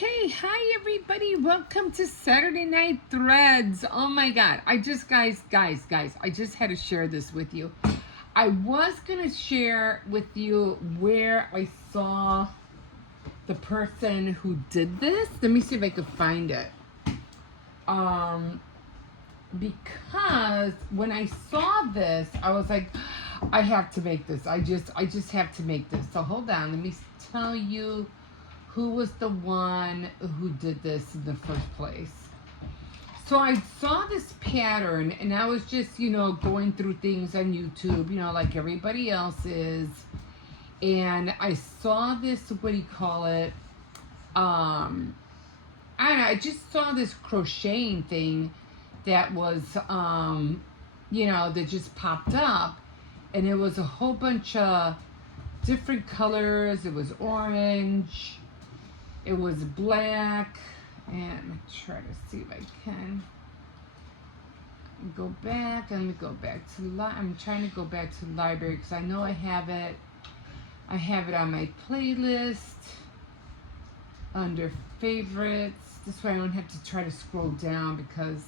Okay, hi everybody. Welcome to Saturday Night Threads. Oh my god. I just guys, I just had to share this with you. I was going to share with you where I saw the person who did this. Let me see if I could find it. Because when I saw this, I was like, I have to make this. I just have to make this. So hold on. Let me tell you who was the one who did this in the first place. So I saw this pattern and I was just, going through things on YouTube, like everybody else is. And I saw this, what do you call it? I don't know, I just saw this crocheting thing that was, that just popped up. And it was a whole bunch of different colors. It was orange. It was black, and I'm going to try to see if I can go back. Let me go back to I'm trying to go back to the library because I know I have it. I have it on my playlist under favorites. This way I don't have to try to scroll down because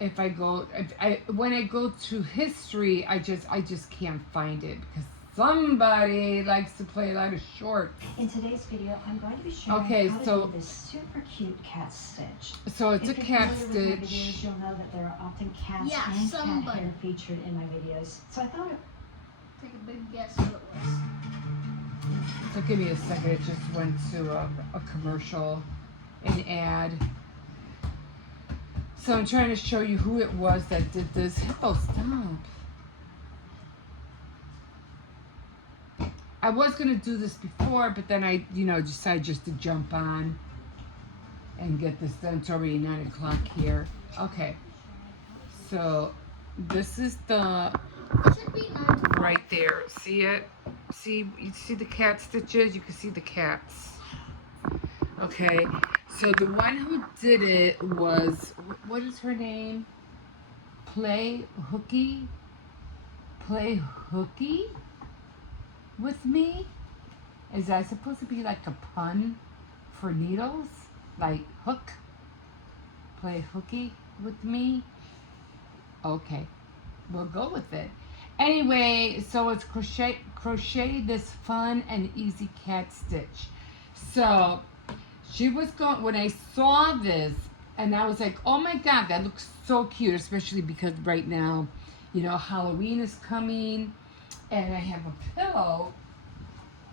when I go to history, I just can't find it because somebody likes to play a lot of shorts. In today's video, I'm going to be showing how to do this super cute cat stitch. So it's a cat stitch. With my videos, you'll know that there are often cats and cat hair featured in my videos. So I thought take a big guess what it was. So give me a second. It just went to a commercial, an ad. So I'm trying to show you who it was that did this. Oh, stop. I was going to do this before, but then I, decided just to jump on and get this done. It's already 9 o'clock here. Okay. So this is the, right there. See it? See, you see the cat stitches? You can see the cats. Okay. So the one who did it was, what is her name? Play Hooky with me? Is that supposed to be like a pun for needles? Like hook? Play hooky with me? Okay, we'll go with it. Anyway, so it's crochet this fun and easy cat stitch. So she was going, when I saw this, and I was like, oh my god, that looks so cute, especially because right now, Halloween is coming. And I have a pillow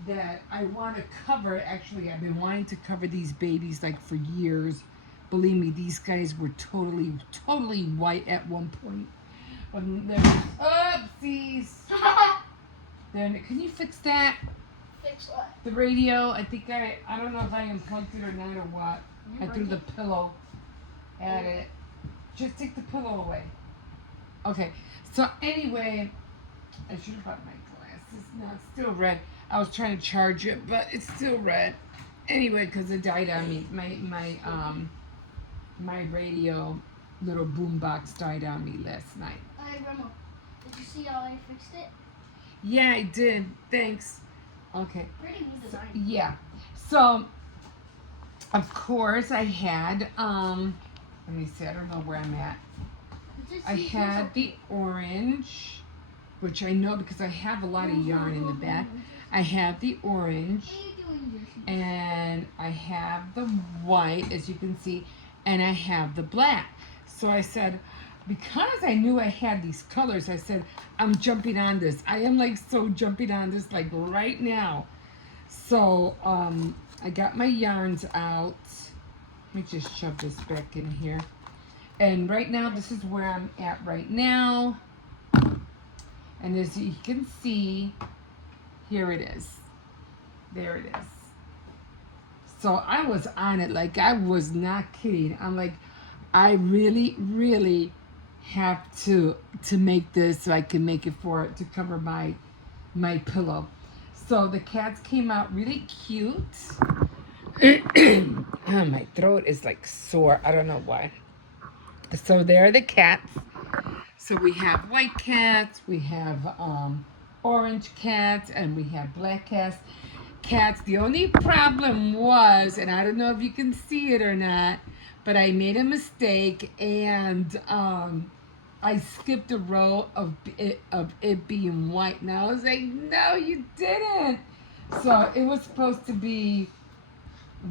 that I want to cover. Actually, I've been wanting to cover these babies like for years. Believe me, these guys were totally white at one point. When there was, oopsies. Then, can you fix that? Fix what? The radio. I think I don't know if I unplugged it or not or what. I threw the pillow at it. Just take the pillow away. Okay. So anyway, I should have brought my glasses. No, it's still red. I was trying to charge it, but it's still red. Anyway, because it died on me. My radio little boombox died on me last night. Hey, Grandma, did you see how I fixed it? Yeah, I did. Thanks. Okay. Pretty neat design. Yeah. So, of course, I had, let me see. I don't know where I'm at. I had the orange, which I know because I have a lot of yarn in the back. I have the orange, and I have the white, as you can see, and I have the black. So I said, because I knew I had these colors, I said, I'm jumping on this. I am like so jumping on this like right now. So I got my yarns out. Let me just shove this back in here. And right now, this is where I'm at right now. And as you can see, here it is. There it is. So I was on it like I was not kidding. I'm like, I really have to make this so I can make it to cover my pillow. So the cats came out really cute. Oh, my throat is like sore. I don't know why. So there are the cats. So we have white cats, we have orange cats, and we have black cats. cats. The only problem was, and I don't know if you can see it or not, but I made a mistake and I skipped a row of it being white. And I was like, no, you didn't. So it was supposed to be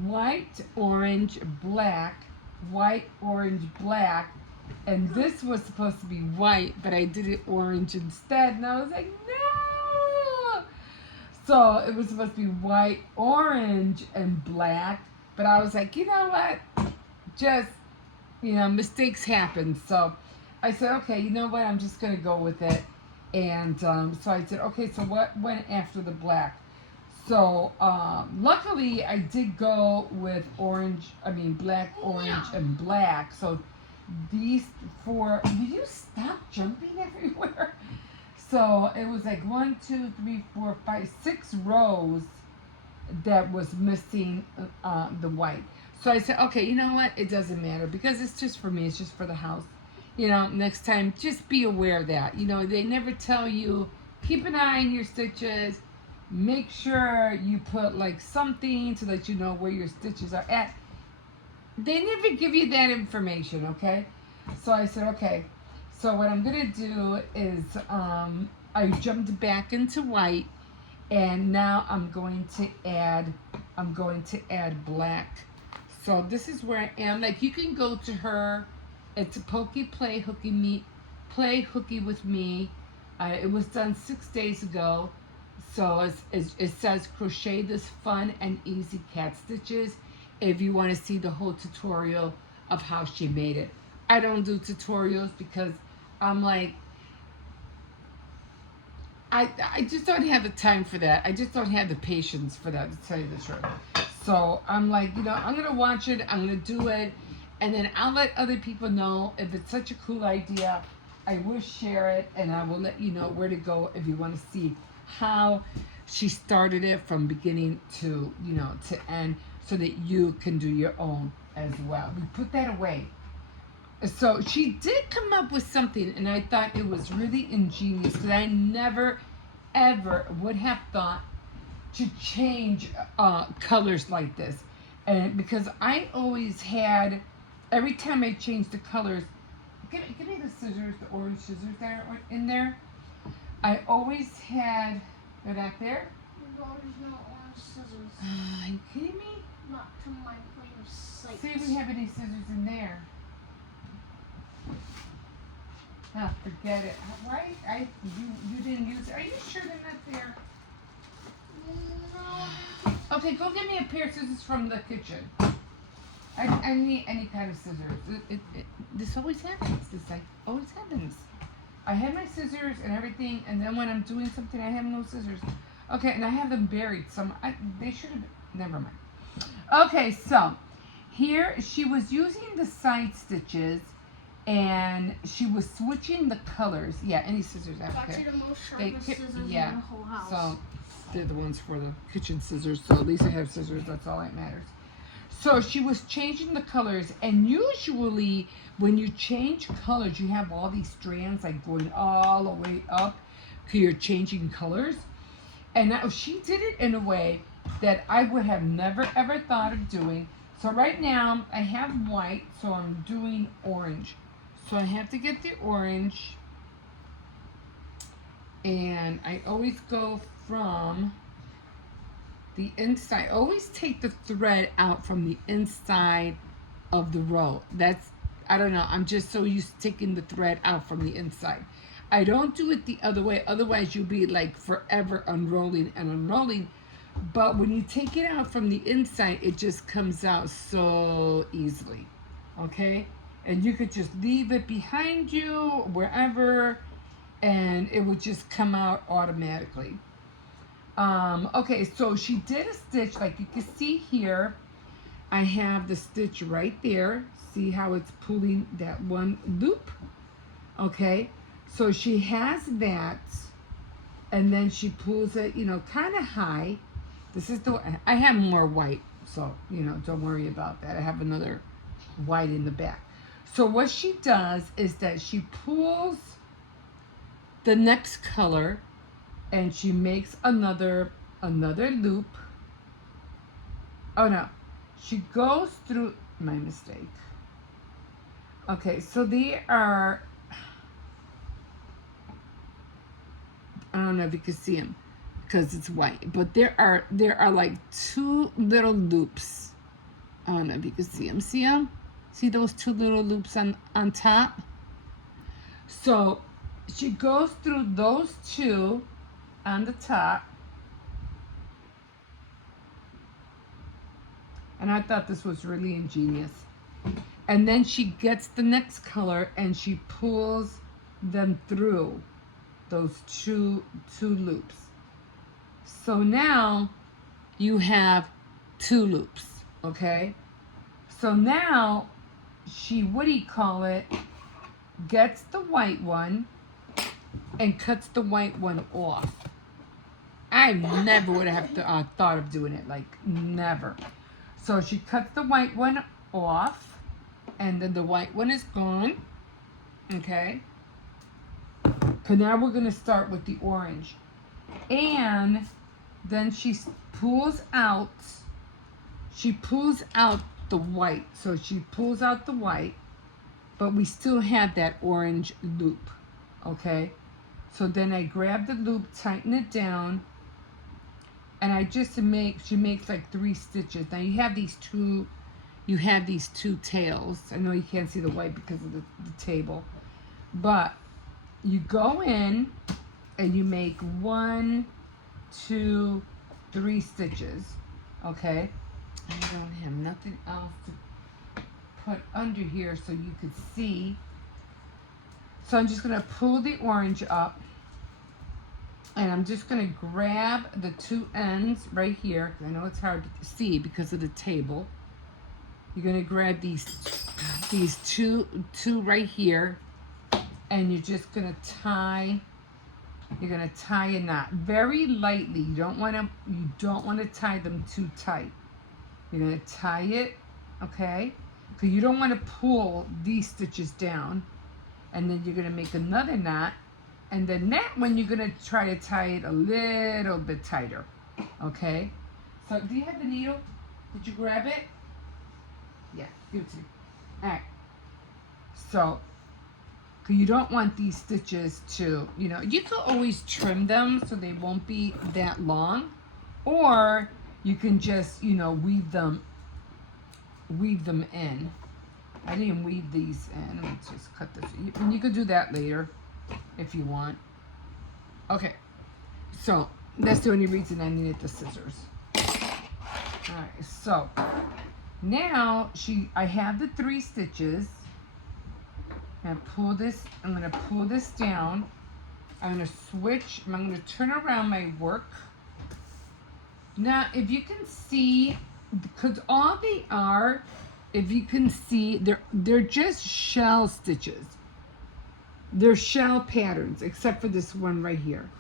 white, orange, black, white, orange, black. And this was supposed to be white, but I did it orange instead. And I was like, no. So it was supposed to be white, orange, and black. But I was like, you know what? Just, mistakes happen. So I said, okay, you know what? I'm just going to go with it. And so I said, okay, so what went after the black? So luckily I did go with black, orange, and black. So these four, did you stop jumping everywhere? So it was like 1, 2, 3, 4, 5, 6 rows that was missing the white. So I said, okay, you know what? It doesn't matter because it's just for me. It's just for the house. Next time, just be aware of that. They never tell you, keep an eye on your stitches. Make sure you put like something so that you know where your stitches are at. They never give you that information, okay? So I said, okay. So what I'm gonna do is I jumped back into white, and now I'm going to add black. So this is where I am. Like, you can go to her. It's a Pokey Play Hooky with Me. It was done 6 days ago. So it says crochet this fun and easy cat stitches if you want to see the whole tutorial of how she made it. I don't do tutorials because I'm like, I just don't have the time for that. I just don't have the patience for that, to tell you the truth. So I'm like, I'm going to watch it. I'm going to do it. And then I'll let other people know if it's such a cool idea. I will share it, and I will let you know where to go if you want to see how she started it from beginning to end, so that you can do your own as well. We put that away. So she did come up with something, and I thought it was really ingenious because I never ever would have thought to change colors like this. And because I always had, every time I changed the colors, give me the scissors, the orange scissors that are in there. I always had, they're not there? No, there's no orange scissors. Are you kidding me? Not to my point of sight. See if we have any scissors in there. Oh, forget it. Why? You didn't use it. Are you sure they're not there? No. Okay, go get me a pair of scissors from the kitchen. I need any kind of scissors. This always happens. This always happens. I have my scissors and everything, and then when I'm doing something, I have no scissors. Okay, and I have them buried. They should have. Never mind. Okay, so here she was using the side stitches, and she was switching the colors. Yeah, any scissors I don't Actually, care. the most sharpest scissors in the whole house. So they're the ones for the kitchen scissors. So at least I have scissors. That's all that matters. So she was changing the colors, and usually when you change colors, you have all these strands like going all the way up because you're changing colors. And now she did it in a way that I would have never ever thought of doing. So right now I have white, so I'm doing orange. So I have to get the orange, and I always go from the inside. Always take the thread out from the inside of the row. I don't know, I'm just so used to taking the thread out from the inside. I don't do it the other way, otherwise you'll be like forever unrolling and unrolling. But when you take it out from the inside, it just comes out so easily. Okay? And you could just leave it behind you, wherever, and it would just come out automatically. Okay, so she did a stitch, like you can see here. I have the stitch right there. See how it's pulling that one loop? Okay, so she has that, and then she pulls it, kind of high. This is I have more white, so, don't worry about that. I have another white in the back. So what she does is that she pulls the next color, and she makes another loop, Oh no, she goes through, my mistake. Okay, so they are, I don't know if you can see them because it's white, but there are like two little loops. I don't know if you can see them. See them? See those two little loops on top? So she goes through those two on the top. And I thought this was really ingenious. And then she gets the next color and she pulls them through those two loops. So now you have two loops, okay? So now she, what do you call it, gets the white one and cuts the white one off. I never would have thought of doing it, like never. So she cuts the white one off, and then the white one is gone, okay? So now we're gonna start with the orange. And then she pulls out the white. So she pulls out the white, but we still have that orange loop, okay? So then I grab the loop, tighten it down, and she makes like 3 stitches. Now you have these two tails. I know you can't see the white because of the table, but you go in and you make 1, 2, 3 stitches, okay? I don't have nothing else to put under here so you could see. So I'm just gonna pull the orange up, and I'm just gonna grab the 2 ends right here, because I know it's hard to see because of the table. You're gonna grab these two right here, and you're just gonna tie. You're gonna tie a knot very lightly. You don't want to tie them too tight. You're gonna tie it, okay? Because you don't want to pull these stitches down, and then you're gonna make another knot, and then that one you're gonna try to tie it a little bit tighter, okay? So do you have the needle? Did you grab it? Yeah, give it to me. All right. So, you don't want these stitches to, you could always trim them so they won't be that long, or you can just, weave them in. I didn't weave these in. Let me just cut this. And you could do that later if you want. Okay. So, that's the only reason I needed the scissors. All right. So, now I have the 3 stitches. I'm gonna pull this down. I'm gonna switch, I'm gonna turn around my work. Now, if you can see, because all they are, if you can see, they're just shell stitches. They're shell patterns, except for this one right here.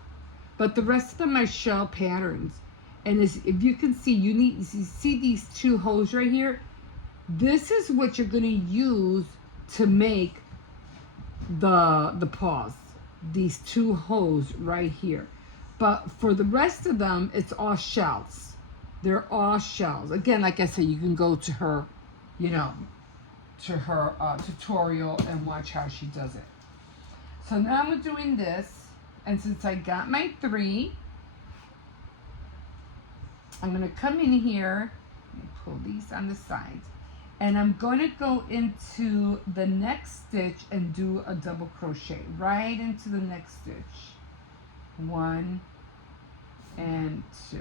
But the rest of them are shell patterns. And if you can see, you see these 2 holes right here? This is what you're gonna use to make the paws, these 2 holes right here. But for the rest of them, it's all shells. They're all shells. Again, like I said, you can go to her, tutorial and watch how she does it. So now I'm doing this, and since I got my 3, I'm gonna come in here and pull these on the sides. And I'm going to go into the next stitch and do a double crochet right into the next stitch. 1 and 2.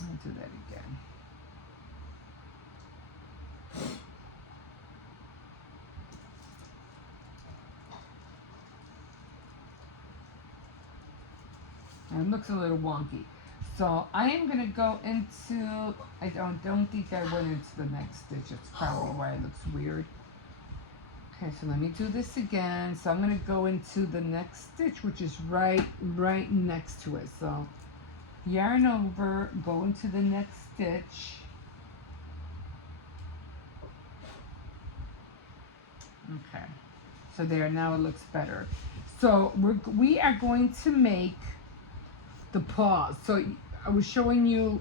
I'll do that again. And it looks a little wonky. So I am going to go into, I don't think I went into the next stitch. That's probably why it looks weird. Okay, so let me do this again. So I'm going to go into the next stitch, which is right next to it. So yarn over, go into the next stitch. Okay, so there, now it looks better. So we are going to make the paws. So I was showing you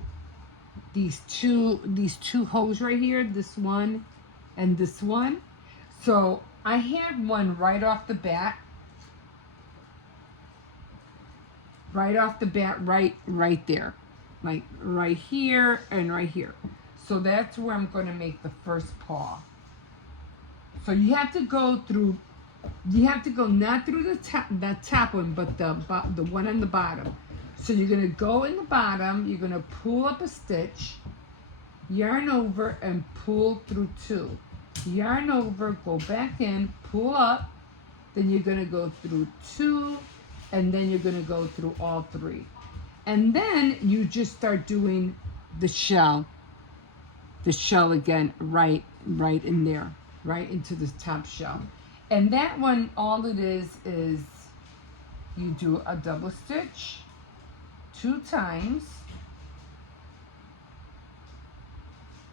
these two holes right here, this one and this one. So I had one right off the bat, right there, like right here and right here. So that's where I'm going to make the first paw. So you have to go not through the top one, but the one on the bottom. So you're going to go in the bottom, you're going to pull up a stitch, yarn over and pull through 2. Yarn over, go back in, pull up, then you're going to go through 2, and then you're going to go through all 3. And then you just start doing the shell again, right in there, right into this top shell. And that one, all it is you do a double stitch 2 times,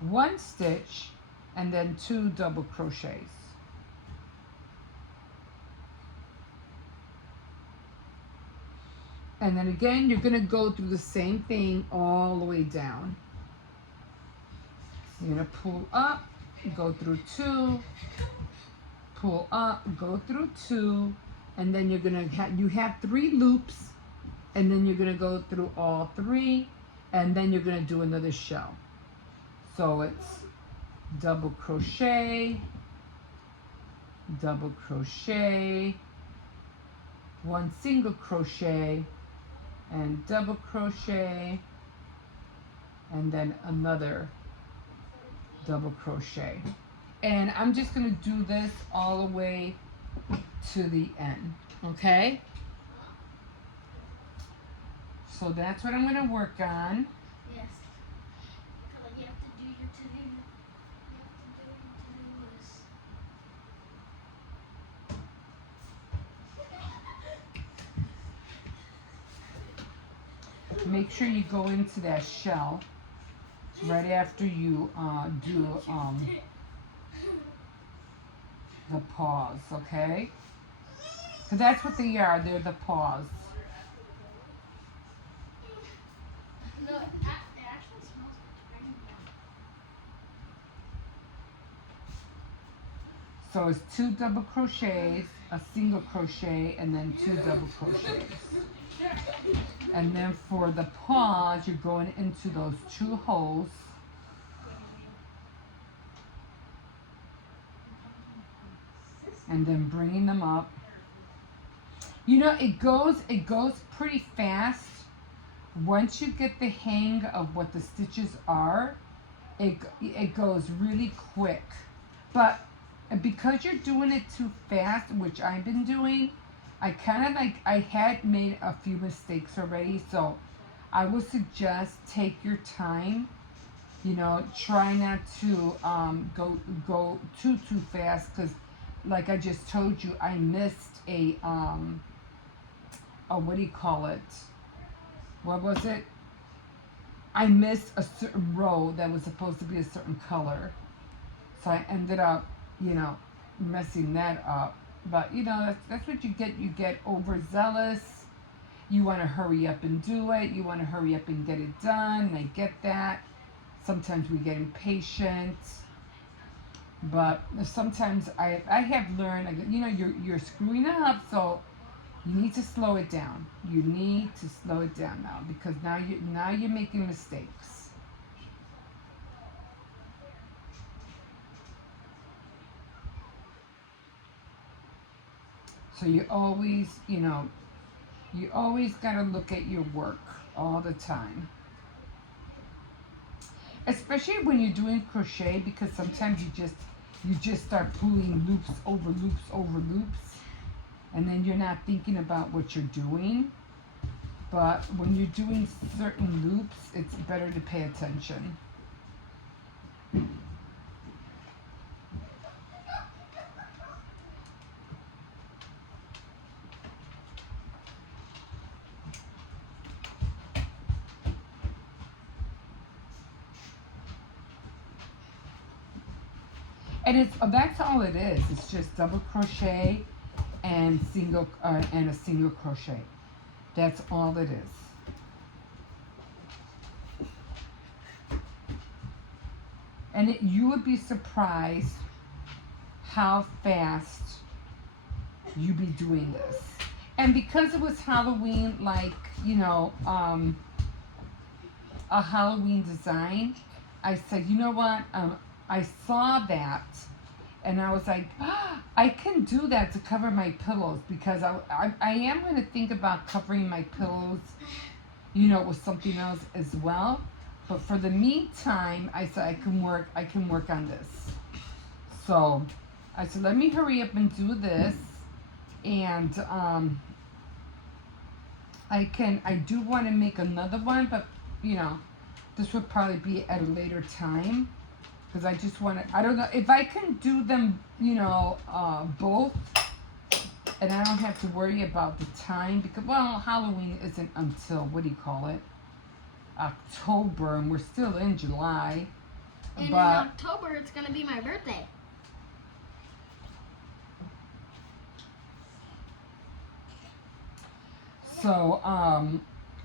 1 stitch, and then 2 double crochets. And then again, you're going to go through the same thing all the way down. You're going to pull up, go through 2, pull up, go through 2, and then you're going to you have 3 loops, and then you're going to go through all 3, and then you're going to do another shell. So it's double crochet, double crochet, 1 single crochet, and double crochet, and then another double crochet. And I'm just going to do this all the way to the end, okay? So that's what I'm going to work on. Yes. You have to do your to-do. You have to do your to-do list. Make sure you go into that shell right after you do the paws, okay? So that's what they are. They're the paws. No, it actually smells good. So it's 2 double crochets, a single crochet, and then 2 double crochets. And then for the paws, you're going into those 2 holes. And then bringing them up. You know, it goes pretty fast. Once you get the hang of what the stitches are, it goes really quick. But because you're doing it too fast, which I've been doing, I had made a few mistakes already, so I would suggest take your time. You know, try not to go too fast, because like I just told you, I missed a what do you call it? What was it? I missed a certain row that was supposed to be a certain color, so I ended up, you know, messing that up. But you know, that's what you get. You get overzealous. You want to hurry up and do it. You want to hurry up and get it done. And I get that. Sometimes we get impatient. But sometimes I have learned, you know, you're screwing up, so you need to slow it down. You need to slow it down now, because now you're making mistakes. So you always, you know, you always got to look at your work all the time. Especially when you're doing crochet, because sometimes you just start pulling loops over loops over loops, and then you're not thinking about what you're doing. But when you're doing certain loops, it's better to pay attention. And that's all it is. It's just double crochet and and a single crochet. That's all it is. And you would be surprised how fast you be doing this. And because it was Halloween, like, you know, a Halloween design, I said, you know what? I saw that and I was like, I can do that to cover my pillows, because I am going to think about covering my pillows, you know, with something else as well. But for the meantime, I said I can work on this. So I said, let me hurry up and do this. And I do want to make another one, but you know, this would probably be at a later time, because I just want to, I don't know if I can do them, you know, both, and I don't have to worry about the time, because, well, Halloween isn't until, what do you call it, October, and we're still in July. And but in October, it's going to be my birthday. So,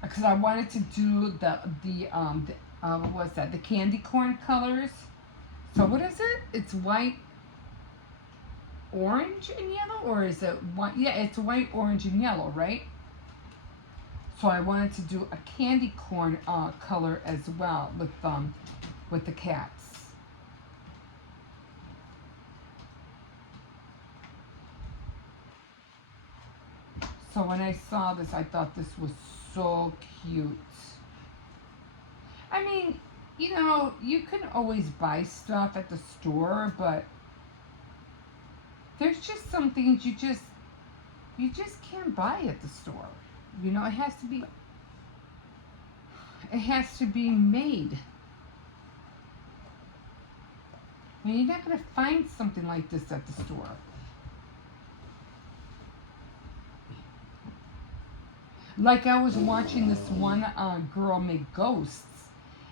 because I wanted to do the what was that? The candy corn colors. So what is it? It's white, orange, and yellow, or is it white? Yeah, it's white, orange, and yellow, right? So I wanted to do a candy corn color as well with the cats. So when I saw this, I thought this was so cute. I mean, you know, you can always buy stuff at the store, but there's just some things you just can't buy at the store. You know, it has to be made. I mean, you're not going to find something like this at the store. Like, I was watching this one girl make ghosts,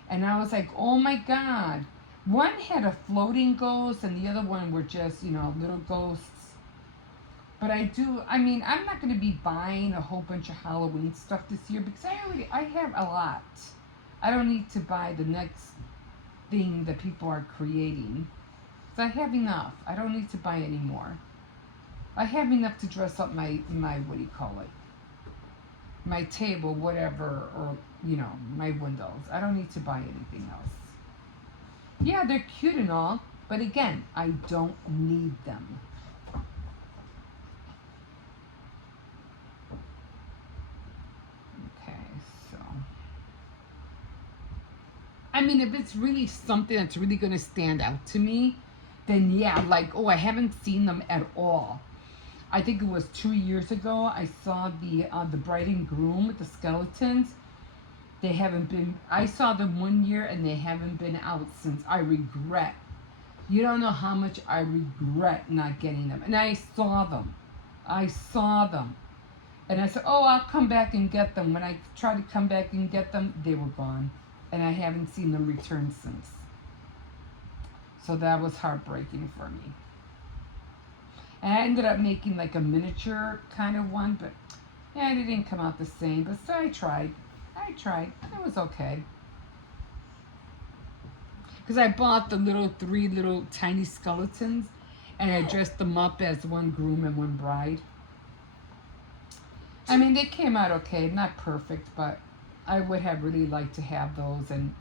and I was like, oh my God. One had a floating ghost, and the other one were just, you know, little ghosts. But I mean, I'm not going to be buying a whole bunch of Halloween stuff this year, because I have a lot. I don't need to buy the next thing that people are creating. So I have enough. I don't need to buy any more. I have enough to dress up my what do you call it? My table, whatever, or, you know, my windows. I don't need to buy anything else. Yeah, they're cute and all, but again, I don't need them. Okay, so. I mean, if it's really something that's really going to stand out to me, then yeah, like, oh, I haven't seen them at all. I think it was 2 years ago, I saw the Bride and Groom with the skeletons. They haven't been, I saw them 1 year and they haven't been out since. I regret. You don't know how much I regret not getting them. And I saw them. And I said, oh, I'll come back and get them. When I tried to come back and get them, they were gone. And I haven't seen them return since. So that was heartbreaking for me. And I ended up making like a miniature kind of one, but yeah, it didn't come out the same. But so I tried. It was okay. Because I bought the three little tiny skeletons, and I dressed them up as one groom and one bride. I mean, they came out okay. Not perfect, but I would have really liked to have those. And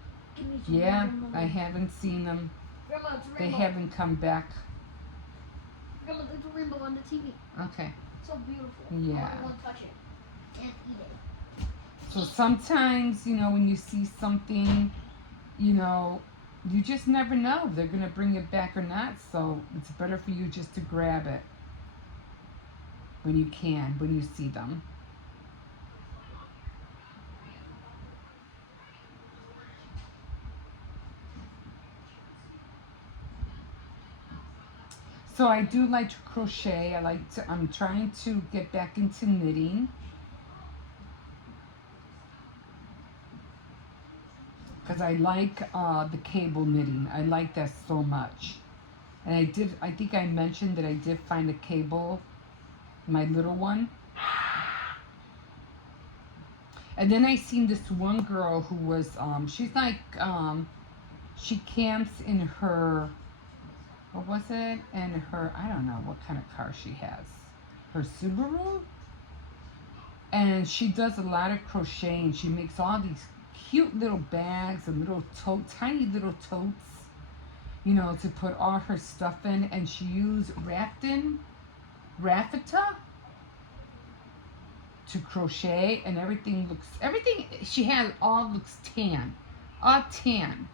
yeah, I haven't seen them. Grandma, it's a They rainbow. haven't come back. Grandma, there's a rainbow on the TV. Okay. So beautiful. Yeah. I won't touch it. And eat it. So sometimes, you know, when you see something, you know, you just never know if they're going to bring it back or not. So it's better for you just to grab it when you can, when you see them. So I do like to crochet. I'm trying to get back into knitting. Because I like the cable knitting. I like that so much. And I think I mentioned that I did find a cable, my little one. And then I seen this one girl who was, she's like She camps in her, what was it? In her, I don't know what kind of car she has. Her Subaru? And she does a lot of crocheting. She makes all these cute little bags and little tiny little totes, you know, to put all her stuff in. And she used raffia to crochet, and everything she has all looks tan. All tan.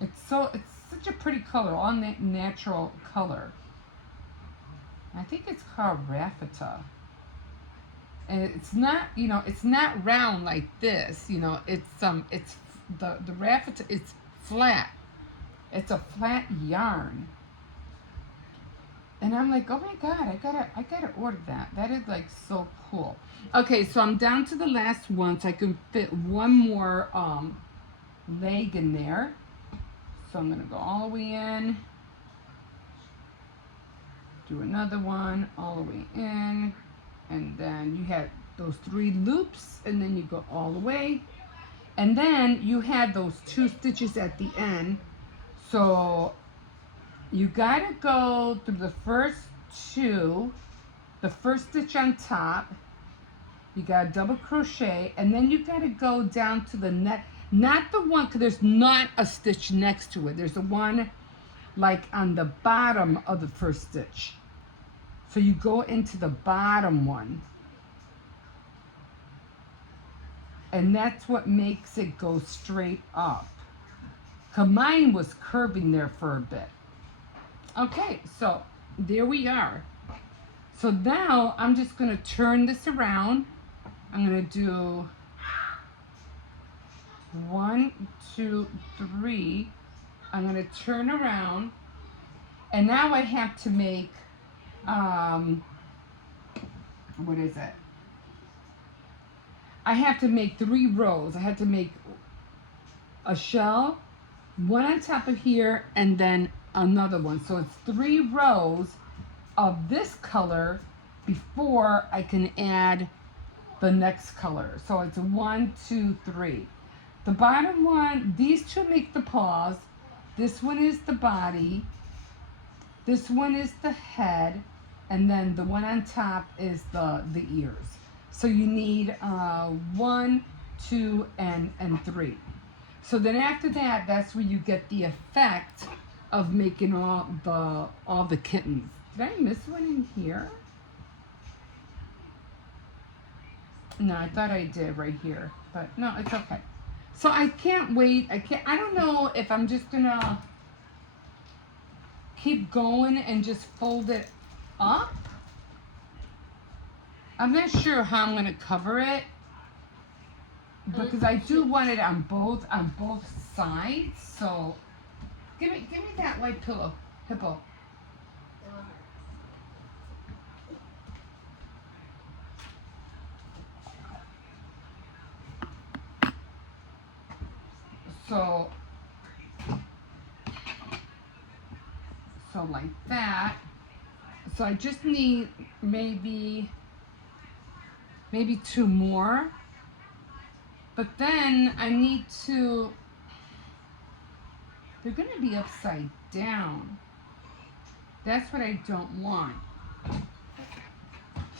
It's such a pretty color, all natural color. I think it's called raffia. And it's not, you know, it's not round like this, you know, it's the raffia, it's flat. It's a flat yarn. And I'm like, oh my God, I gotta order that. That is like so cool. Okay, so I'm down to the last one, so I can fit one more leg in there. So I'm gonna go all the way in, do another one all the way in, and then you had those 3 loops, and then you go all the way, and then you had those 2 stitches at the end. So you gotta go through the first 2, the first stitch on top, you gotta double crochet, and then you gotta go down to the neck, not the one, because there's not a stitch next to it. There's the one like on the bottom of the first stitch. So you go into the bottom one. And that's what makes it go straight up. 'Cause mine was curving there for a bit. Okay, so there we are. So now I'm just going to turn this around. I'm going to do 1, 2, 3. I'm going to turn around. And now I have to make, what is it? I have to make 3 rows. I have to make a shell, one on top of here, and then another one. So it's 3 rows of this color before I can add the next color. So it's 1, 2, 3. The bottom one, these 2 make the paws. This one is the body. This one is the head. And then the one on top is the ears. So you need 1, 2, and 3. So then after that, that's where you get the effect of making all the kittens. Did I miss one in here? No, I thought I did right here, but no, it's okay. So I can't wait. I don't know if I'm just gonna keep going and just fold it up. I'm not sure how I'm gonna cover it, because I do want it on both sides. So give me that white pillow, Hippo. So like that. So I just need maybe 2 more. But then I need to, they're going to be upside down. That's what I don't want.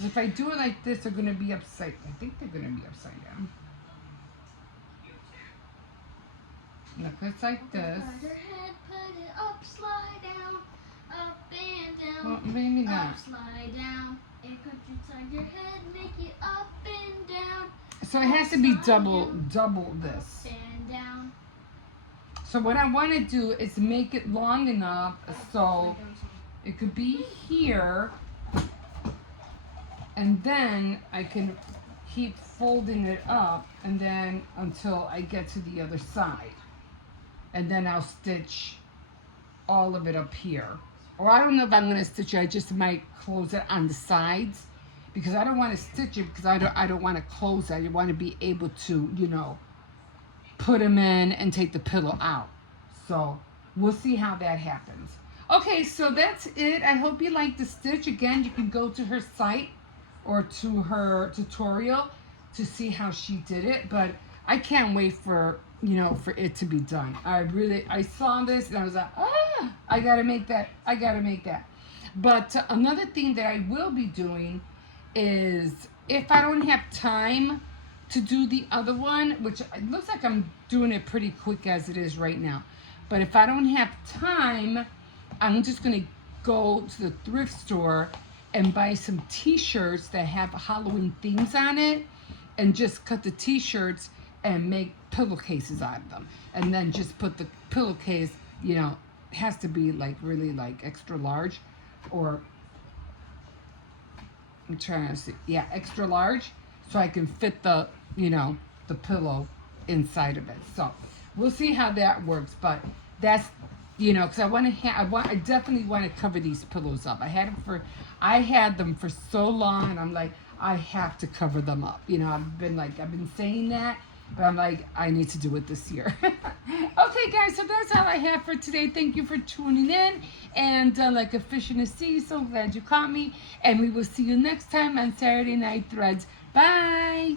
If I do it like this, they're going to be upside, I think they're going to be upside down. Look, it's like this. Put your head, put it up, slide down, up and down. Well, maybe not. Up, slide down. And put inside your head, make it up and down. So it has to be double this. Up and down. So what I want to do is make it long enough so it could be here, and then I can keep folding it up, and then until I get to the other side. And then I'll stitch all of it up here. Or I don't know if I'm going to stitch it. I just might close it on the sides, because I don't want to stitch it, because I don't want to close it. I want to be able to, you know, put them in and take the pillow out. So we'll see how that happens. Okay, so that's it. I hope you like the stitch. Again, you can go to her site or to her tutorial to see how she did it. But I can't wait for you know, for it to be done. I saw this and I was like, I gotta make that. But another thing that I will be doing is if I don't have time to do the other one, which it looks like I'm doing it pretty quick as it is right now. But if I don't have time, I'm just gonna go to the thrift store and buy some t-shirts that have Halloween themes on it and just cut the t-shirts and make pillowcases out of them. And then just put the pillowcase, you know, has to be like really like extra large or I'm trying to see, yeah, extra large so I can fit the, you know, the pillow inside of it. So we'll see how that works, but that's, you know, because I definitely want to cover these pillows up. I had them for so long, and I'm like, I have to cover them up. You know, I've been saying that, but I'm like, I need to do it this year. Okay, guys, so that's all I have for today. Thank you for tuning in, and like a fish in the sea, so glad you caught me, and we will see you next time on Saturday Night Threads. Bye.